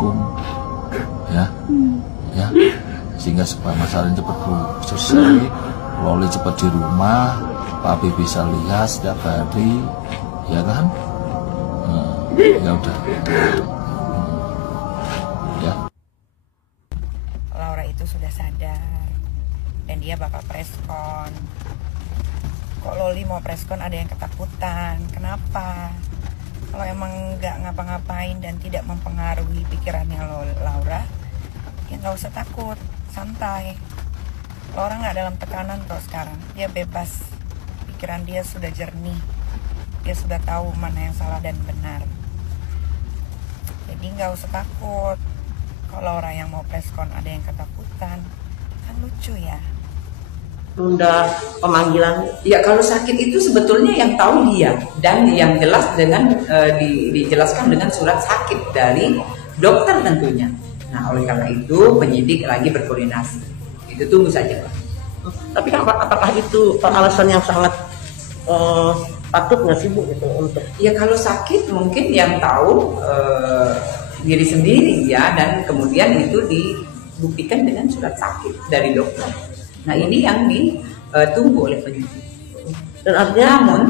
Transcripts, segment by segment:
hukum, ya, ya, sehingga supaya masalah cepat selesai, Loli cepat di rumah, Papi bisa lihat setiap hari, ya kan? Ya udah, ya. Laura itu sudah sadar dan dia bakal preskon. Kok Loli mau preskon ada yang ketakutan? Kenapa? Kalau emang nggak ngapa-ngapain dan tidak mempengaruhi pikirannya Laura, ya nggak usah takut, santai. Laura nggak dalam tekanan kok sekarang, dia bebas. Pikiran dia sudah jernih, dia sudah tahu mana yang salah dan benar. Jadi nggak usah takut. Kalau orang yang mau preskon ada yang ketakutan, kan lucu ya. Tunda pemanggilan. Ya kalau sakit itu sebetulnya yang tahu dia, dan yang jelas dengan dijelaskan dengan surat sakit dari dokter tentunya. Nah oleh karena itu penyidik lagi berkoordinasi. Itu tunggu saja. Tapi apakah itu alasan yang sangat patut nggak sih Bu itu untuk? Ya kalau sakit mungkin yang tahu diri sendiri ya, dan kemudian itu dibuktikan dengan surat sakit dari dokter. Nah ini yang ditunggu oleh penyidik. Dan artinya, namun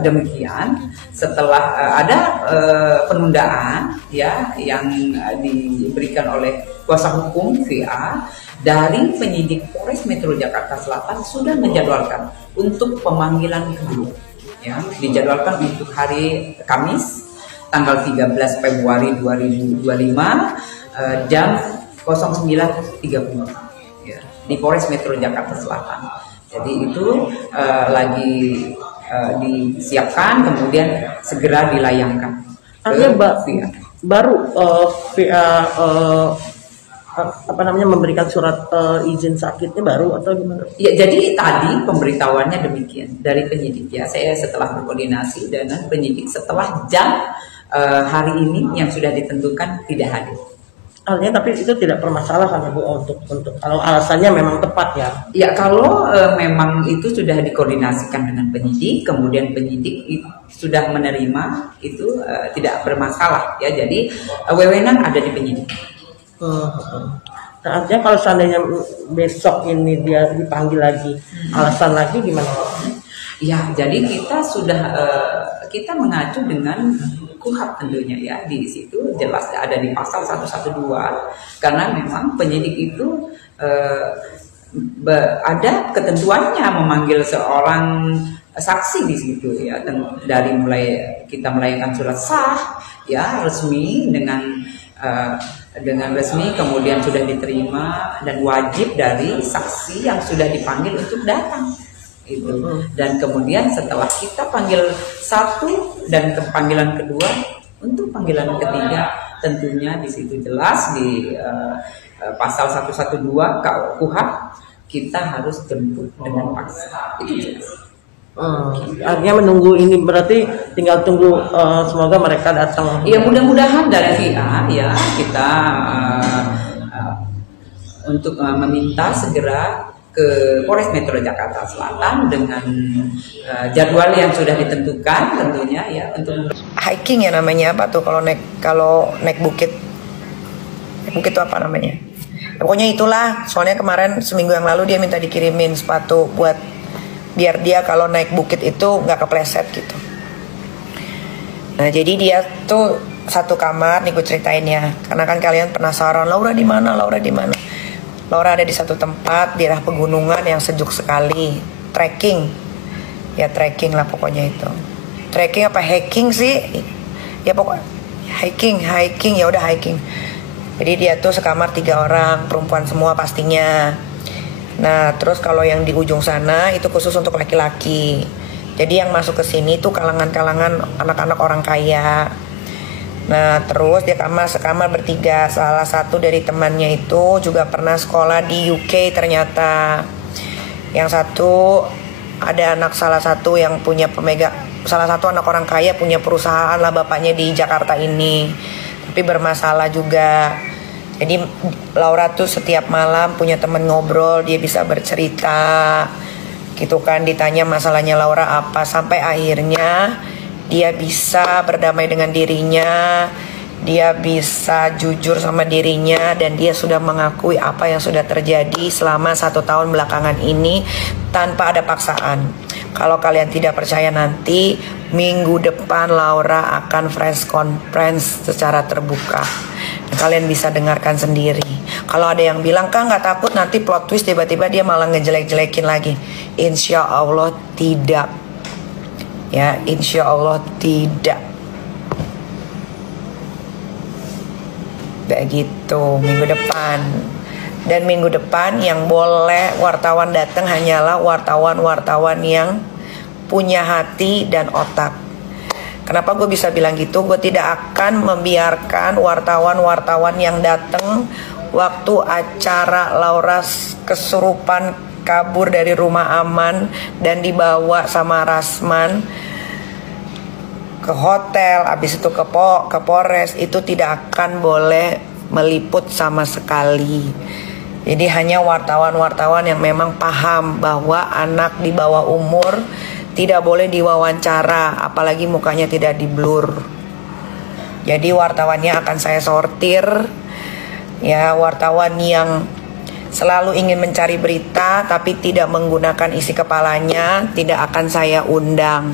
demikian setelah ada penundaan ya yang diberikan oleh kuasa hukum VA, dari penyidik Polres Metro Jakarta Selatan sudah menjadwalkan untuk pemanggilan kedua. Ya, dijadwalkan untuk hari Kamis tanggal 13 Februari 2025 jam 09.30 ya, di Polres Metro Jakarta Selatan. Jadi itu lagi disiapkan, kemudian segera dilayangkan. Artinya baru VA memberikan surat izin sakitnya baru atau gimana? Ya, jadi tadi pemberitahuannya demikian dari penyidik ya. Saya setelah berkoordinasi dengan penyidik setelah jam hari ini yang sudah ditentukan tidak hadir. Artinya tapi itu tidak bermasalah kan Bu untuk kalau alasannya memang tepat ya? Ya kalau memang itu sudah dikoordinasikan dengan penyidik, kemudian penyidik sudah menerima, itu tidak bermasalah ya. Jadi wewenang ada di penyidik. Nah, artinya kalau seandainya besok ini dia dipanggil lagi, alasan lagi gimana? Ya, jadi kita sudah kita mengacu dengan KUHP tentunya ya, di situ jelas ada di pasal 112 karena memang penyidik itu ada ketentuannya memanggil seorang saksi di situ ya, dari mulai kita melayangkan surat sah ya resmi dengan resmi, kemudian sudah diterima dan wajib dari saksi yang sudah dipanggil untuk datang itu. Dan kemudian setelah kita panggil satu dan panggilan kedua, untuk panggilan ketiga tentunya di situ jelas di pasal 112 KUHP kita harus jemput dengan paksa, itu jelas. Artinya menunggu ini berarti tinggal tunggu semoga mereka datang. Ya mudah-mudahan dari VA ya kita untuk meminta segera ke Polres Metro Jakarta Selatan dengan jadwal yang sudah ditentukan tentunya ya untuk hiking ya namanya apa tuh kalau naik bukit. Bukit itu apa namanya? Ya, pokoknya itulah. Soalnya kemarin seminggu yang lalu dia minta dikirimin sepatu buat biar dia kalau naik bukit itu nggak kepleset gitu. Nah jadi dia tuh satu kamar nih gue ceritain ya, karena kan kalian penasaran Laura di mana, Laura di mana. Laura ada di satu tempat di daerah pegunungan yang sejuk sekali, trekking lah pokoknya itu. Trekking apa hiking sih? Ya pokoknya hiking ya udah hiking. Jadi dia tuh sekamar 3 orang, perempuan semua pastinya. Nah terus kalau yang di ujung sana itu khusus untuk laki-laki. Jadi yang masuk ke sini tuh kalangan-kalangan anak-anak orang kaya. Nah terus dia sekamar bertiga. Salah satu dari temannya itu juga pernah sekolah di UK ternyata. Yang satu ada anak salah satu yang punya salah satu anak orang kaya punya perusahaan lah bapaknya di Jakarta ini. Tapi bermasalah juga. Jadi Laura tuh setiap malam punya teman ngobrol, dia bisa bercerita gitu kan, ditanya masalahnya Laura apa, sampai akhirnya dia bisa berdamai dengan dirinya. dia bisa jujur sama dirinya, dan dia sudah mengakui apa yang sudah terjadi selama 1 tahun belakangan ini tanpa ada paksaan. Kalau kalian tidak percaya, nanti minggu depan Laura akan press conference secara terbuka. Kalian bisa dengarkan sendiri. Kalau ada yang bilang, Kak nggak takut nanti plot twist tiba-tiba dia malah ngejelek-jelekin lagi? Insya Allah tidak. Ya, insya Allah tidak. Begitu minggu depan. Dan minggu depan yang boleh wartawan datang hanyalah wartawan-wartawan yang punya hati dan otak. Kenapa gue bisa bilang gitu? Gue tidak akan membiarkan wartawan-wartawan yang datang waktu acara Laura kesurupan kabur dari rumah aman dan dibawa sama Rasman ke hotel, habis itu ke Polres, itu tidak akan boleh meliput sama sekali. Jadi hanya wartawan-wartawan yang memang paham bahwa anak di bawah umur tidak boleh diwawancara, apalagi mukanya tidak di-blur. Jadi wartawannya akan saya sortir, ya, wartawan yang selalu ingin mencari berita tapi tidak menggunakan isi kepalanya tidak akan saya undang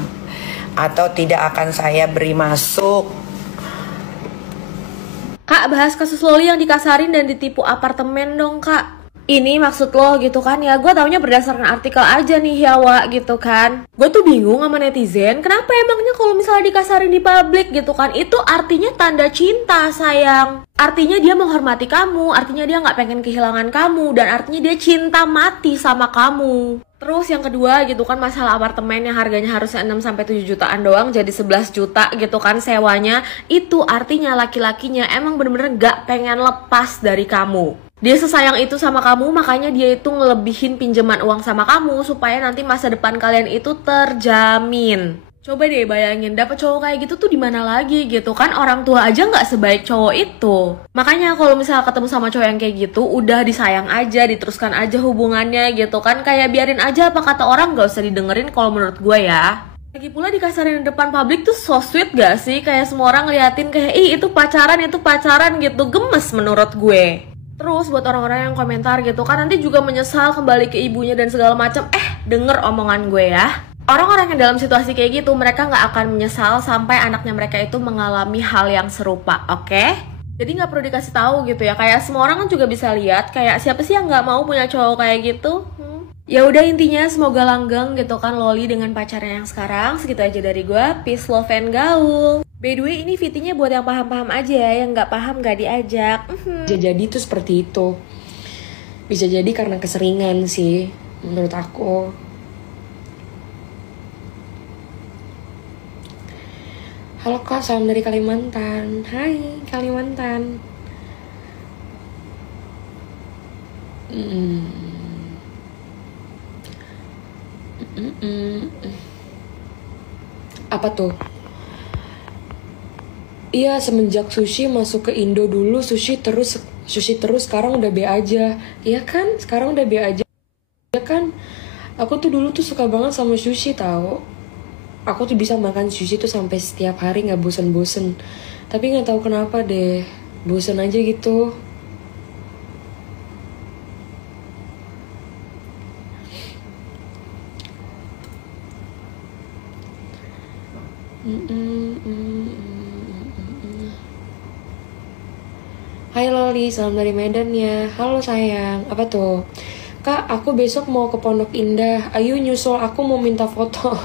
atau tidak akan saya beri masuk. Kak, bahas kasus Loli yang dikasarin dan ditipu apartemen dong, Kak. Ini maksud lo gitu kan ya, gue taunya berdasarkan artikel aja nih ya, Wak, gitu kan. Gue tuh bingung sama netizen, kenapa emangnya kalau misalnya dikasarin di publik gitu kan, itu artinya tanda cinta, sayang. Artinya dia menghormati kamu, artinya dia gak pengen kehilangan kamu, dan artinya dia cinta mati sama kamu. Terus yang kedua gitu kan, masalah apartemen yang harganya harusnya 6-7 jutaan doang jadi 11 juta gitu kan sewanya. Itu artinya laki-lakinya emang bener-bener gak pengen lepas dari kamu. Dia sesayang itu sama kamu, makanya dia itu ngelebihin pinjaman uang sama kamu supaya nanti masa depan kalian itu terjamin. Coba deh bayangin, dapet cowok kayak gitu tuh di mana lagi gitu kan? Orang tua aja nggak sebaik cowok itu. Makanya kalau misalnya ketemu sama cowok yang kayak gitu, udah disayang aja, diteruskan aja hubungannya gitu kan. Kayak biarin aja apa kata orang, nggak usah didengerin kalau menurut gue ya. Lagi pula dikasarin di depan publik tuh so sweet gak sih? Kayak semua orang ngeliatin kayak, ih itu pacaran gitu. Gemes menurut gue. Terus buat orang-orang yang komentar gitu kan, nanti juga menyesal kembali ke ibunya dan segala macam. Denger omongan gue ya. Orang-orang yang dalam situasi kayak gitu, mereka gak akan menyesal sampai anaknya mereka itu mengalami hal yang serupa, oke? Jadi gak perlu dikasih tahu gitu ya. Kayak semua orang kan juga bisa lihat, kayak siapa sih yang gak mau punya cowok kayak gitu? Ya udah, intinya semoga langgeng gitu kan Loli dengan pacarnya yang sekarang. Segitu aja dari gue. Peace, love, and gaul. By the way, ini VT-nya buat yang paham-paham aja ya, yang nggak paham nggak diajak. Bisa jadi tuh seperti itu. Bisa jadi karena keseringan sih, menurut aku. Halo Kak, salam dari Kalimantan. Hai Kalimantan. Apa tuh? Iya, semenjak Sushi masuk ke Indo dulu sushi terus sekarang udah B aja. Iya kan? Sekarang udah B aja. Ya kan? Aku tuh dulu tuh suka banget sama sushi tahu. Aku tuh bisa makan sushi tuh sampai setiap hari nggak bosen-bosen. Tapi nggak tahu kenapa deh, bosen aja gitu. Hai Loli, salam dari Medan ya. Halo sayang, apa tuh? Kak, aku besok mau ke Pondok Indah. Ayo nyusul, aku mau minta foto.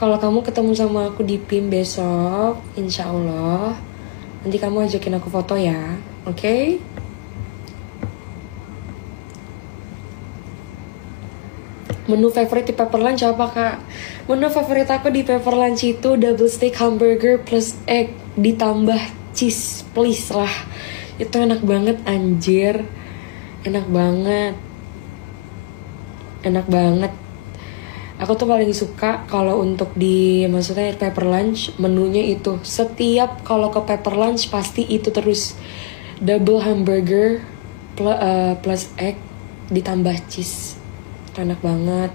Kalau kamu ketemu sama aku di PIM besok, insya Allah nanti kamu ajakin aku foto ya, oke? Menu favorit di Pepper Lunch apa kak? Menu favorit aku di Pepper Lunch itu double steak hamburger plus egg ditambah cheese, please lah. Itu enak banget anjir. Enak banget. Aku tuh paling suka kalau untuk di maksudnya Pepper Lunch menunya itu. Setiap kalau ke Pepper Lunch pasti itu terus double hamburger plus egg ditambah cheese. Itu enak banget.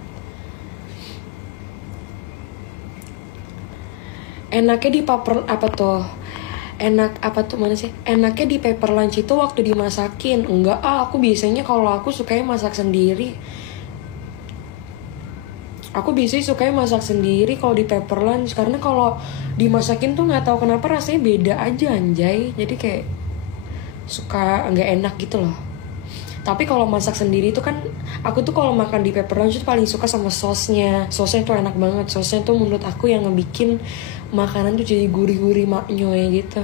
Enaknya di Pepper apa tuh? enak apa tuh mana sih? Enaknya di paper lunch itu waktu dimasakin. Enggak aku biasanya kalau aku sukanya masak sendiri. Aku biasanya sukanya masak sendiri kalau di paper lunch, karena kalau dimasakin tuh nggak tahu kenapa rasanya beda aja anjay. Jadi kayak suka nggak enak gitu loh. Tapi kalau masak sendiri tuh kan aku tuh kalau makan di paper lunch tuh paling suka sama sosnya. Sosnya tuh enak banget. Sosnya tuh menurut aku yang ngebikin makanan tuh jadi gurih-gurih maknyoy gitu.